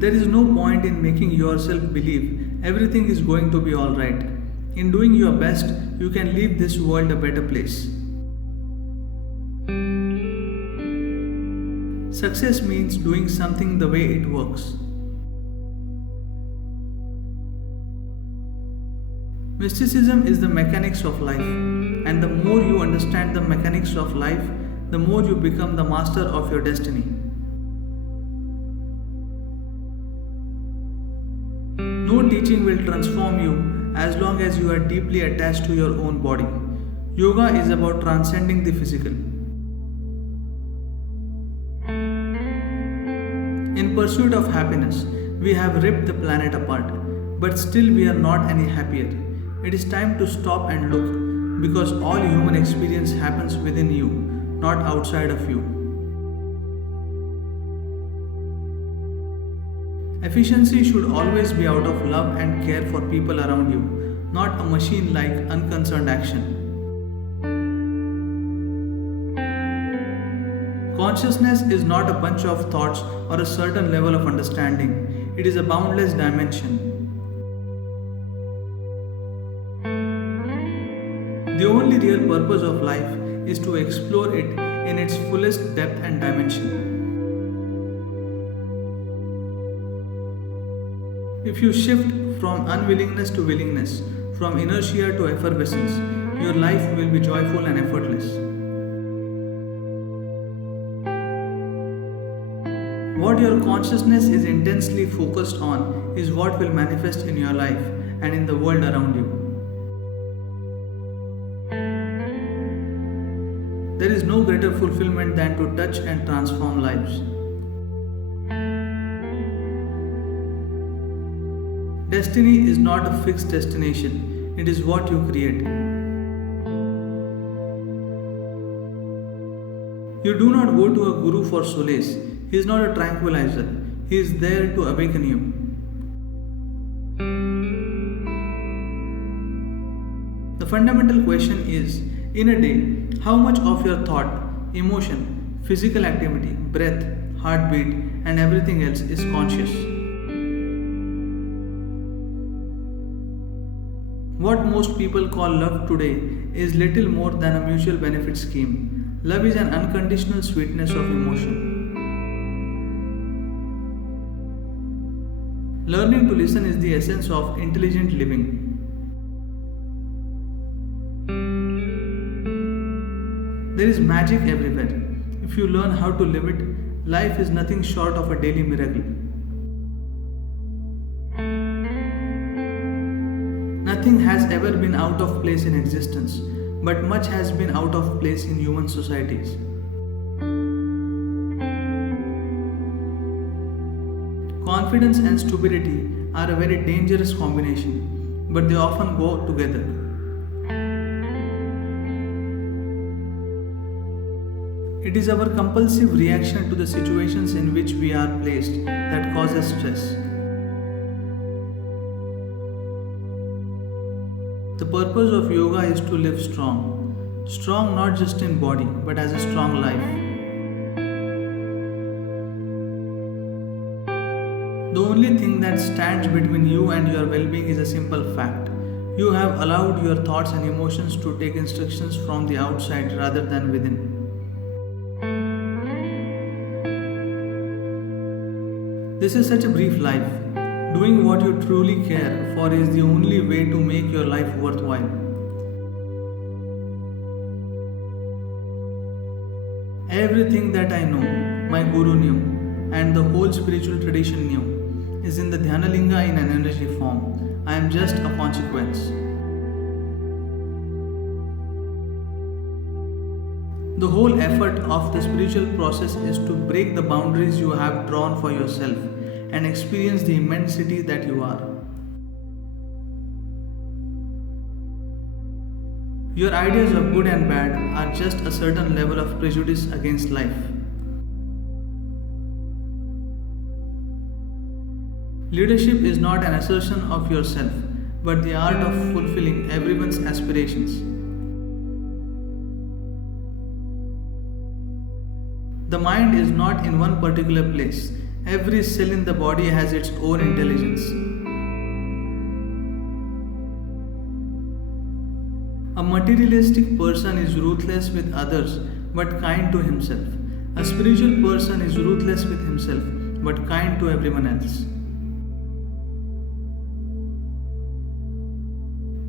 There is no point in making yourself believe everything is going to be alright. In doing your best, you can leave this world a better place. Success means doing something the way it works. Mysticism is the mechanics of life, and the more you understand the mechanics of life, the more you become the master of your destiny. No teaching will transform you as long as you are deeply attached to your own body. Yoga is about transcending the physical. In pursuit of happiness, we have ripped the planet apart, but still we are not any happier. It is time to stop and look, because all human experience happens within you, not outside of you. Efficiency should always be out of love and care for people around you, not a machine like unconcerned action. Consciousness is not a bunch of thoughts or a certain level of understanding, it is a boundless dimension. The only real purpose of life is to explore it in its fullest depth and dimension. If you shift from unwillingness to willingness, from inertia to effervescence, your life will be joyful and effortless. What your consciousness is intensely focused on is what will manifest in your life and in the world around you. There is no greater fulfillment than to touch and transform lives. Destiny is not a fixed destination, it is what you create. You do not go to a guru for solace. He is not a tranquilizer. He is there to awaken you. The fundamental question is, in a day, how much of your thought, emotion, physical activity, breath, heartbeat, and everything else is conscious? What most people call love today is little more than a mutual benefit scheme. Love is an unconditional sweetness of emotion. Learning to listen is the essence of intelligent living. There is magic everywhere. If you learn how to live it, life is nothing short of a daily miracle. Nothing has ever been out of place in existence, but much has been out of place in human societies. Confidence and stupidity are a very dangerous combination, but they often go together. It is our compulsive reaction to the situations in which we are placed that causes stress. The purpose of yoga is to live strong. Strong not just in body, but as a strong life. The only thing that stands between you and your well-being is a simple fact. You have allowed your thoughts and emotions to take instructions from the outside rather than within. This is such a brief life. Doing what you truly care for is the only way to make your life worthwhile. Everything that I know, my guru knew, and the whole spiritual tradition knew, is in the Dhyanalinga in an energy form. I am just a consequence. The whole effort of the spiritual process is to break the boundaries you have drawn for yourself and experience the immensity that you are. Your ideas of good and bad are just a certain level of prejudice against life. Leadership is not an assertion of yourself, but the art of fulfilling everyone's aspirations. The mind is not in one particular place. Every cell in the body has its own intelligence. A materialistic person is ruthless with others but kind to himself. A spiritual person is ruthless with himself but kind to everyone else.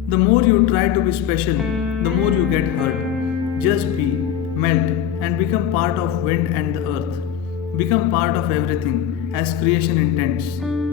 The more you try to be special, the more you get hurt. Just be, melt, and become part of wind and the earth. Become part of everything as creation intends.